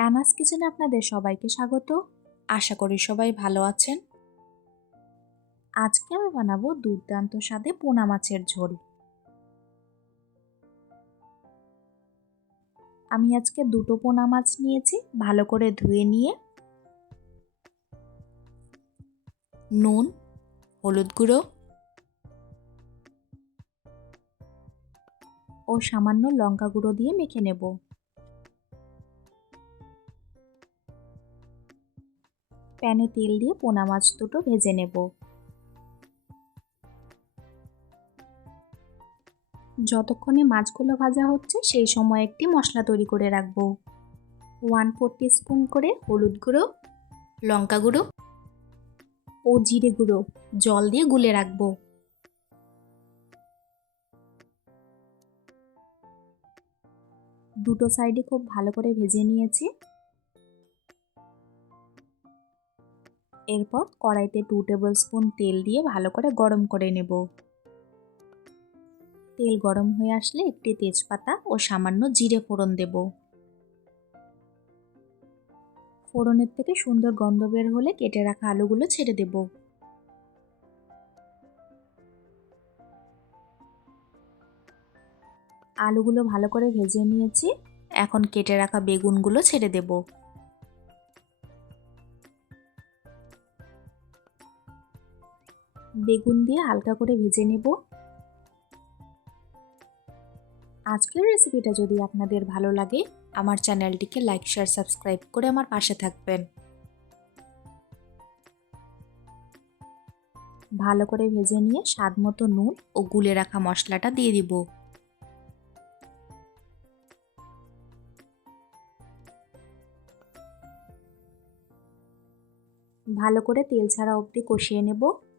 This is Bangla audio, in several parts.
অ্যানাস কিচেনে আপনাদের সবাইকে স্বাগত। আশা করি সবাই ভালো আছেন। আজকে আমি বানাবো দুর্দান্ত স্বাদে পোনা মাছের ঝোল। আমি আজকে দুটো পোনা মাছ নিয়েছি, ভালো করে ধুয়ে নিয়ে। নুন, হলুদ গুঁড়ো। ও সামান্য লঙ্কা গুঁড়ো দিয়ে মেখে নেব। প্যানে তেল দিয়ে পোনা মাছ দুটো ভেজে নেব। যতক্ষণে মাছগুলো ভাজা হচ্ছে, সেই সময় একটি মশলা তৈরি করে রাখব। ওয়ান ফোর স্পুন করে হলুদ গুঁড়ো, লঙ্কা গুঁড়ো ও জিরে গুঁড়ো জল দিয়ে গুলে রাখব। দুটো সাইডে খুব ভালো করে ভেজে নিয়েছি। এরপর কড়াইতে টু টেবিল স্পুন তেল দিয়ে ভালো করে গরম করে নেব। তেল গরম হয়ে আসলে একটি তেজপাতা ও সামান্য জিরে ফোড়ন দেব। ফোড়নের থেকে সুন্দর গন্ধ বের হলে কেটে রাখা আলুগুলো ছেড়ে দেব। আলুগুলো ভালো করে ভেজে নিয়েছি। এখন কেটে রাখা বেগুনগুলো ছেড়ে দেবো। বেগুন দিয়ে হালকা করে ভেজে নেব। আজকের রেসিপিটা যদি আপনাদের ভালো লাগে, আমার চ্যানেলটিকে লাইক, শেয়ার, সাবস্ক্রাইব করে আমার পাশে থাকবেন। ভালো করে ভেজে নিয়ে স্বাদ মতো নুন ও গুলে রাখা মশলাটা দিয়ে দিব। ভালো করে তেল ছাড়া অবধি কষিয়ে নেব।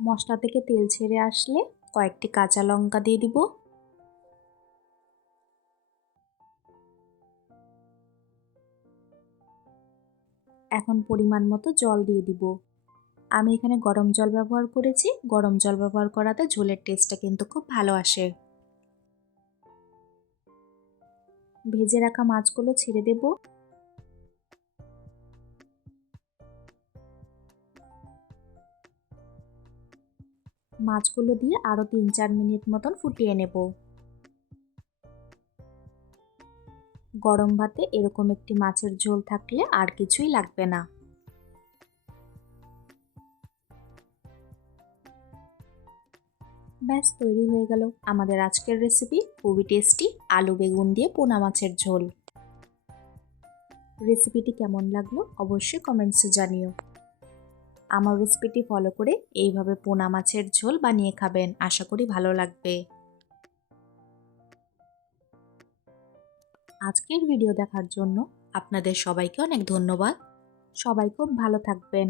মশলা থেকে তেল ছেড়ে আসলে কয়েকটি কাঁচা লঙ্কা দিয়ে দিব। এখন পরিমাণ মতো জল দিয়ে দিব। আমি এখানে গরম জল ব্যবহার করেছি। গরম জল ব্যবহার করাতে ঝোলের টেস্টটা কিন্তু খুব ভালো আসে। ভেজে রাখা মাছগুলো ছেড়ে দেবো। মাছগুলো দিয়ে আরও তিন চার মিনিট মতন ফুটিয়ে নেব। গরম ভাতে এরকম একটি মাছের ঝোল থাকলে আর কিছুই লাগবে না। ব্যাস, তৈরি হয়ে গেল আমাদের আজকের রেসিপি খুবই টেস্টি আলু বেগুন দিয়ে পোনা মাছের ঝোল। রেসিপিটি কেমন লাগল অবশ্যই কমেন্টসে জানিও। আমার রেসিপিটি ফলো করে এইভাবে পোনা মাছের ঝোল বানিয়ে খাবেন। আশা করি ভালো লাগবে। আজকের ভিডিও দেখার জন্য আপনাদের সবাইকে অনেক ধন্যবাদ। সবাই খুব ভালো থাকবেন।